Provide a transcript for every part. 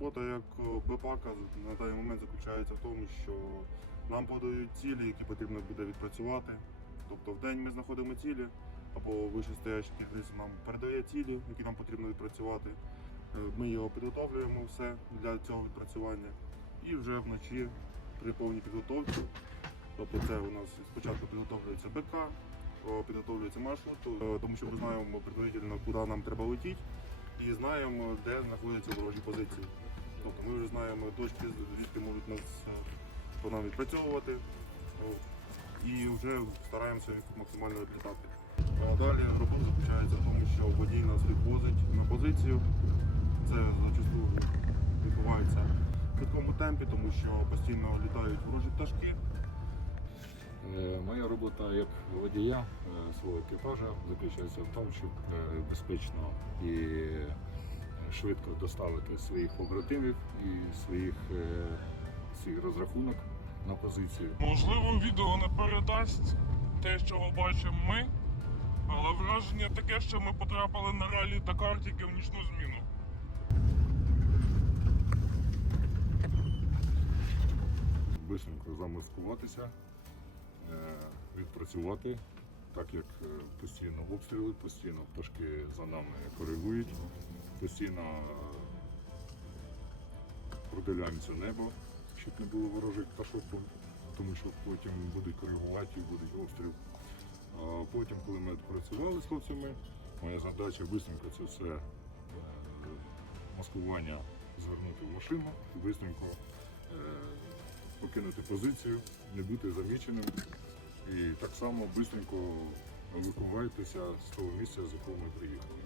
робота як е, БПАКа на даний момент заключається в тому, що нам подають цілі, які потрібно буде відпрацювати. Тобто в день ми знаходимо цілі, або вищестоящий керівництво нам передає цілі, які нам потрібно відпрацювати. Е, Ми його підготовлюємо все для цього відпрацювання. І вже вночі при повній підготовці, тобто це у нас спочатку підготовлюється БК, підготовлюється маршрут, е, тому що ми знаємо предварительно, куди нам треба летіти, і знаємо, де знаходяться ворожі позиції. Тобто ми вже знаємо точки, звідки можуть нас е, по нам відпрацьовувати. І вже стараємося їх максимально відлітати. Далі робота заключається в тому, що водій нас відвозить на позицію. Це зачасту відбувається в швидкому темпі, тому що постійно літають ворожі пташки. Е, Моя робота як водія е, свого екіпажа заключається в тому, щоб безпечно і швидко доставити своїх побратимів і своїх е, свій розрахунок на позицію. Можливо, відео не передасть те, що бачимо ми, але враження таке, що ми потрапили на ралі та картики в нічну зміну. Бисенько замаскуватися, е, відпрацювати, так як е, постійно обстріли, постійно пташки за нами коригують, постійно е, продивляємося небо, щоб не було ворожих пташок, тому що потім будуть коригувати і буде обстріл. А потім, коли ми відпрацювали з хлопцями, моя задача швидко це все е, маскування звернути в машину і швидко покинути позицію, не бути заміченим і так само швидко евакуюватися з того місця, з якого ми приїхали.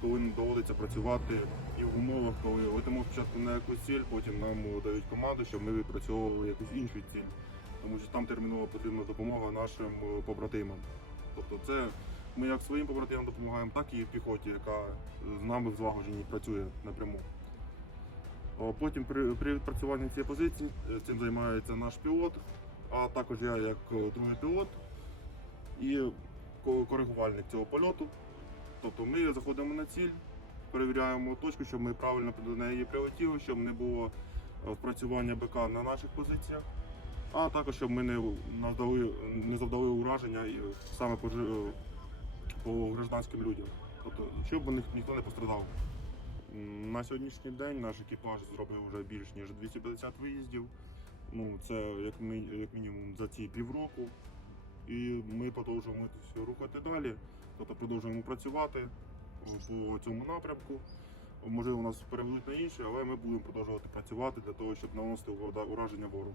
Коли нам доводиться працювати і в умовах, коли летимо спочатку на якусь ціль, потім нам дають команду, щоб ми відпрацьовували якусь іншу ціль. Тому що там терміново потрібна допомога нашим побратимам. Тобто це ми як своїм побратимам допомагаємо, так і піхоті, яка з нами в злагодженні працює напряму. Потім при, при відпрацюванні цієї позиції е, цим займається наш пілот, а також я як е, другий пілот і коригувальник цього польоту. Тобто ми заходимо на ціль, перевіряємо точку, щоб ми правильно до неї прилетіли, щоб не було е, впрацювання БК на наших позиціях, а також щоб ми не, надали, не завдали ураження і саме по, гражданським людям. Тобто, щоб ні- ніхто не пострадав. На сьогоднішній день наш екіпаж зробив вже більш ніж 250 виїздів. Ну, це як, як мінімум за ці півроку. І ми продовжуємо рухати далі. Тобто продовжуємо працювати по цьому напрямку. Можливо, нас переведуть на інше, але ми будемо продовжувати працювати для того, щоб наносити ураження ворогу.